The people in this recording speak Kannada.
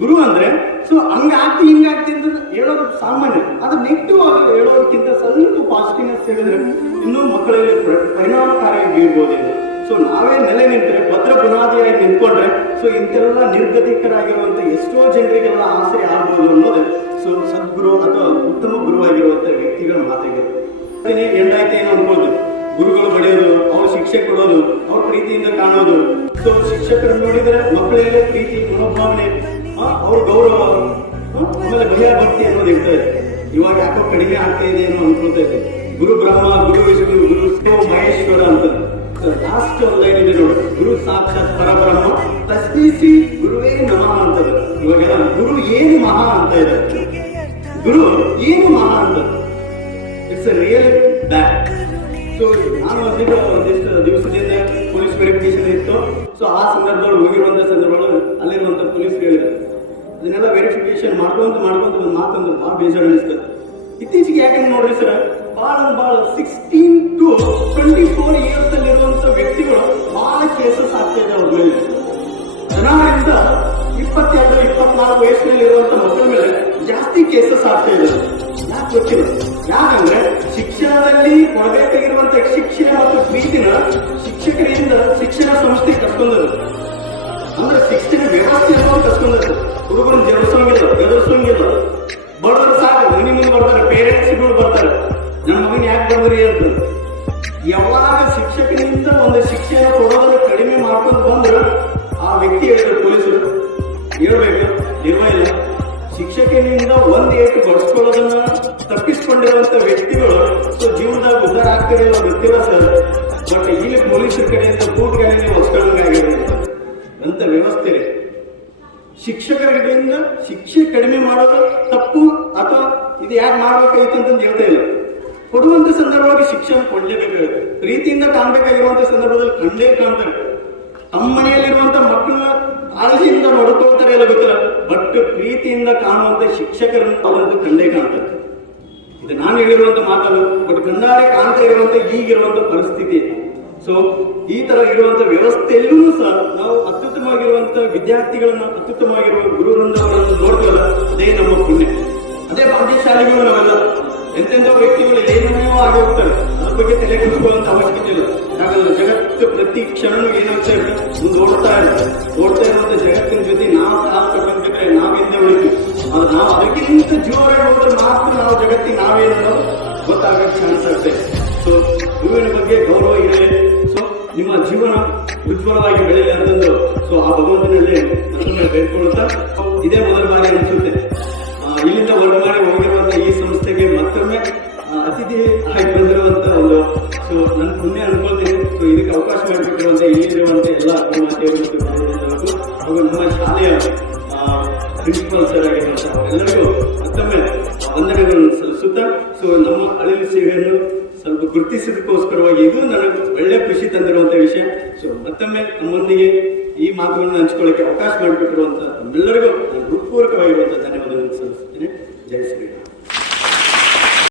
ಗುರು ಅಂದ್ರೆ ಸೊ ಹಂಗಾಗ್ತಿ, ಹಿಂಗಾಗ್ತಿ ಅಂತ ಹೇಳೋದು ಸಾಮಾನ್ಯ. ಅದು ನೆಗೆಟಿವ್ ಆಗಿ ಹೇಳೋದಕ್ಕಿಂತ ಸ್ವಲ್ಪ ಪಾಸಿಟಿವ್ನೆಸ್ ಹೇಳಿದ್ರೆ ಇನ್ನೂ ಮಕ್ಕಳಲ್ಲಿ ಪರಿಣಾಮಕಾರಿ ಪರಿಣಾಮಕಾರಿಯಾಗಿ ಬೀಳ್ಬೋದೇನು. ಸೊ ನಾವೇ ನೆಲೆ ನಿಂತರೆ, ಭದ್ರ ಬುನಾದಿಯಾಗಿ ನಿಂತ್ಕೊಂಡ್ರೆ ಸೊ ಇಂಥೆಲ್ಲ ನಿರ್ಗತಿಕರಾಗಿರುವಂತ ಎಷ್ಟೋ ಜನರಿಗೆಲ್ಲ ಆಸೆ ಆಗ್ಬೋದು ಅನ್ನೋದು ಸೊ ಸದ್ಗುರು ಅಥವಾ ಉತ್ತಮ ಗುರುವಾಗಿರುವಂತ ವ್ಯಕ್ತಿಗಳ ಮಾತಾಗಿರುತ್ತೆ ಎಂಡಾಯ್ತೇನು ಅನ್ಬೋದು. ಗುರುಗಳು ಬಡಿಯೋದು, ಅವ್ರು ಶಿಕ್ಷೆ ಕೊಡೋದು, ಅವ್ರ ಪ್ರೀತಿಯಿಂದ ಕಾಣೋದು ಸೊ ಶಿಕ್ಷಕರನ್ನು ನೋಡಿದ್ರೆ ಮಕ್ಕಳಲ್ಲೇ ಪ್ರೀತಿ, ಮನೋಭಾವನೆ ಅವ್ರ ಗೌರವ. ಆಮೇಲೆ ಭಯ ಭಕ್ತಿ ಅನ್ನೋದು ಇರ್ತದೆ ಇವಾಗ ಯಾಕೋ ಕಡಿಮೆ ಆಗ್ತಾ ಇದೆ ಏನೋ ಅನ್ಕೊಳ್ತಾ ಇದೆ ಗುರು ಬ್ರಹ್ಮ, ಗುರು ವಿಷ್ಣು, ಗುರು ಶಿವ, ಮಹೇಶ್ವರ ಅಂತ ಲಾಸ್ಟ್ ಲೈನ್ ಇದೆ ನೋಡಿ. ಗುರು ಸಾಕ್ಷಾತ್ ಪರಬ್ರಹ್ಮ, ತಸ್ಮಿಸಿ ಗುರುವೇ ನಮಃ ಅಂತ ಇವಾಗೆಲ್ಲ ಗುರು ಏನು ಮಹಾ ಅಂತ ಇದೆ. ಗುರು ಏನು ಮಹಾ ಅಂತ. It's a real back so ನಾನು ಬಂದಿದ್ದು ಒಂದಿಷ್ಟು ದಿವಸದಿಂದ ಇತ್ತು. ಸೊ ಆ ಸಂದರ್ಭದಲ್ಲಿ ಹೋಗಿರುವಂತ ಸಂದರ್ಭಗಳು ಅಲ್ಲಿರುವಂತ ಪೊಲೀಸ್ ಹೇಳಿದ್ರು. ಅದನ್ನೆಲ್ಲ ವೆರಿಫಿಕೇಶನ್ ಮಾಡ್ಕೊಂತ ಮಾಡ್ಕೊಂತ ಒಂದು ಮಾತಂದ್ರೆ ಭಾಳ ಬೇಜಾರು ಅನಿಸ್ತದೆ ಇತ್ತೀಚೆಗೆ ಯಾಕೆ ನೋಡ್ರಿ ಸರ್? ಭಾಳ ಭಾಳ sixteen to twenty four years ಅಲ್ಲಿರುವಂತ ವ್ಯಕ್ತಿಗಳು ಭಾಳ ಕೇಸಸ್ ಆಗ್ತಾ ಇದೆ ಅವ್ರ ಮೇಲೆ. ಜನರಿಂದ ಇಪ್ಪತ್ತೆರಡು, ಇಪ್ಪತ್ನಾಲ್ಕು ವಯಸ್ಸಿನಲ್ಲಿ ಇರುವಂತ ಮಕ್ಕಳ ಮೇಲೆ ಜಾಸ್ತಿ ಕೇಸಸ್ ಆಗ್ತಾ ಇದೆ ಯಾಕೆ ಗೊತ್ತಿಲ್ಲ? ಯಾಕಂದ್ರೆ ಶಿಕ್ಷಣದಲ್ಲಿ ಕೊಡಬೇಕಾಗಿರುವಂತ ಶಿಕ್ಷಣ ಮತ್ತು ಪ್ರೀತಿನ ಶಿಕ್ಷಕರಿಂದ ಶಿಕ್ಷಣ ಸಂಸ್ಥೆ ಕಸ್ಕೊಂಡರು ಅಂದ್ರೆ ಶಿಕ್ಷಣ ವ್ಯವಸ್ಥೆ ಕಸ್ಕೊಂಡರು ಹುಡುಗರು ಜನಿಸೋಂಗಿಲ್ಲ ಬೆದರ್ಸೋಂಗಿಲ್ಲ ಬಡವರು ಸಾಕು, ಮನೆ ಮುಂದೆ ಬರ್ತಾರೆ ಪೇರೆಂಟ್ಸ್ಗಳು ಬರ್ತಾರೆ. ನಮ್ಮ ಮಗನ ಯಾಕೆ ಬಂದ್ರಿ ಅಂತ. ಯಾವಾಗ ಶಿಕ್ಷಕನಿಂದ ಒಂದು ಶಿಕ್ಷಣ ಕೊಡೋದನ್ನು ಕಡಿಮೆ ಮಾಡ್ಕೊಂಡು ಬಂದ್ರೆ ಆ ವ್ಯಕ್ತಿ ಹೇಳಿದ್ರು ಪೊಲೀಸರು. ಹೇಳ್ಬೇಕು ನಿರ್ವಹಣೆ ಶಿಕ್ಷಕನಿಂದ ಒಂದ್ ಏಟು ಬಡಿಸ್ಕೊಳ್ಳೋದನ್ನ ತಪ್ಪಿಸ್ಕೊಂಡಿರುವಂತ ವ್ಯಕ್ತಿಗಳು, ಸೊ ಜೀವನದಾಗ ಆಗ್ತಾರೆ ಅನ್ನೋ ವ್ಯಕ್ತಿಗಳ ಸರ್. ಬಟ್ ಇಲ್ಲಿ ಪೊಲೀಸರ ಕಡೆಯಿಂದ ಬೂಟ್ಗಳಲ್ಲಿ ಹೊಸ್ಕೊಳ್ಳಂಗಾಗಿರೋದು ಅಂತ ವ್ಯವಸ್ಥೆ ಇದೆ. ಶಿಕ್ಷಕರ ಕಡೆಯಿಂದ ಶಿಕ್ಷೆ ಕಡಿಮೆ ಮಾಡೋದು ತಪ್ಪು ಅಥವಾ ಇದು ಯಾಕೆ ಮಾಡ್ಬೇಕಾಗಿತ್ತು ಅಂತಂದು ಹೇಳ್ತಾ ಇಲ್ಲ. ಕೊಡುವಂತ ಸಂದರ್ಭವಾಗಿ ಶಿಕ್ಷಣ ಕೊಡ್ಲೇಬೇಕಾಗುತ್ತೆ ಪ್ರೀತಿಯಿಂದ ಕಾಣಬೇಕಾಗಿರುವಂತ ಸಂದರ್ಭದಲ್ಲಿ ಕಂಡೇ ಕಾಣ್ತಾರೆ. ತಮ್ಮ ಮನೆಯಲ್ಲಿರುವಂತ ಮಕ್ಕಳನ್ನ ಕಾಳಜಿಯಿಂದ ನೋಡ್ಕೊಳ್ತಾರೆ ಎಲ್ಲ ಗೊತ್ತಿಲ್ಲ. ಬಟ್ ಪ್ರೀತಿಯಿಂದ ಕಾಣುವಂತ ಶಿಕ್ಷಕರನ್ನು ಅವರಂತೂ ಕಂಡೇ ಕಾಣ್ತಾರೆ ಇದು ನಾನು ಹೇಳಿರುವಂತ ಮಾತಲ್ಲ ಬಟ್ ಕಣ್ಣಾರೆ ಕಾಣ್ತಾ ಇರುವಂತ ಈಗಿರುವಂತ ಪರಿಸ್ಥಿತಿ. ಸೊ ಈ ತರ ಇರುವಂತ ವ್ಯವಸ್ಥೆಯಲ್ಲೂ ಸಹ ನಾವು ಅತ್ಯುತ್ತಮವಾಗಿರುವಂತ ವಿದ್ಯಾರ್ಥಿಗಳನ್ನ ಅತ್ಯುತ್ತಮವಾಗಿರುವ ಗುರು ವೃಂದಗಳನ್ನು ನೋಡ್ತೀವಲ್ಲ ಅದೇ ನಮ್ಮ ಪುಣ್ಯ. ಅದೇ ಭಾಗ್ಯಶಾಲಿಗಳು ನಾವೆಲ್ಲ. ಎಂತೆಂಥ ವ್ಯಕ್ತಿಗಳು ಏನೇನೋ ಆಗಿ ಹೋಗ್ತಾರೆ ಅದ್ರ ಬಗ್ಗೆ ತಲೆ ಕೆಡಿಸ್ಕೊಳ್ಳುವಂತ ಅವಶ್ಯಕತೆ ಇಲ್ಲ. ಯಾಕಂದ್ರೆ ಜಗತ್ತು ಪ್ರತಿ ಕ್ಷಣನೂ ಏನಾಗ್ತಾ ಇದೆ ಮುಂದೆ ಓಡ್ತಾ ಇದೆ ಓಡ್ತಾ ಇರುವಂತ ಜಗತ್ತಿನ ಜೊತೆ ನಾವು ಕಾಲು ಕಟ್ಟಂತಿದ್ರೆ ನಾವು ಹಿಂದೆ ನಾವು ಅದಕ್ಕಿಂತ ಜೋರಾಗಿ ನಾವೇನೋ ಗೊತ್ತಾಗಕ್ಕೆ ಚಾನ್ಸ್ ಆಗ್ತದೆ ಸೊ ಹೂವಿನ ಬಗ್ಗೆ ಗೌರವ ಇದೆ ಸೊ ನಿಮ್ಮ ಜೀವನ ಉಜ್ವಲವಾಗಿ ಬೆಳೆಯಲಿ ಅಂತಂದು ಸೊ ಆ ಭಗವಂತನಲ್ಲಿ ಬೇಡ್ಕೊಳ್ಳುತ್ತಾ ಇದೇ ಮೊದಲ ಬಾರಿ ಅನಿಸುತ್ತೆ. ಇಲ್ಲಿಂದ ಹೊರಗಡೆ ಹೋಗಿರುವಂತಹ ಹೋಗಿರುವಂತ ಈ ಸಂಸ್ಥೆಗೆ ಮತ್ತೊಮ್ಮೆ ಅತಿಥಿ ಆಗಿ ಬಂದಿರುವಂತ ಒಂದು ಸೊ ನನ್ನ ಪುಣ್ಯ ಅನ್ಕೊಳ್ತೀನಿ. ಸೊ ಇದಕ್ಕೆ ಅವಕಾಶ ಮಾಡಿಕೊಟ್ಟಿರುವಂತ ಇಲ್ಲಿರುವಂತ ಎಲ್ಲ ಹಾಗೂ ನಮ್ಮ ಶಾಲೆಯ ಪ್ರಿನ್ಸಿಪಲ್ ಸರ್ ಆಗಿರುವಂತಹ ಎಲ್ಲರಿಗೂ ಮತ್ತೊಮ್ಮೆ ವಂದನೆಗಳನ್ನು ಸಲ್ಲಿಸುತ್ತಾ ಸೊ ನಮ್ಮ ಅಳಿಲು ಸೇವೆಯನ್ನು ಸ್ವಲ್ಪ ಗುರುತಿಸಿದಕ್ಕೋಸ್ಕರವಾಗಿ ಇದು ನನಗೆ ಒಳ್ಳೆ ಖುಷಿ ತಂದಿರುವಂಥ ವಿಷಯ. ಸೊ ಮತ್ತೊಮ್ಮೆ ನಮ್ಮೊಂದಿಗೆ ಈ ಮಾತುಗಳನ್ನು ಹಂಚಿಕೊಳ್ಳಕ್ಕೆ ಅವಕಾಶ ಮಾಡಿಕೊಟ್ಟಿರುವಂಥ ನಮ್ಮೆಲ್ಲರಿಗೂ ನಾನು ಹೃತ್ಪೂರ್ವಕವಾಗಿರುವಂತಹ ಧನ್ಯವಾದಗಳನ್ನು ಸಲ್ಲಿಸುತ್ತೇನೆ. ಜಯ ಶ್ರೀರಾಮ್.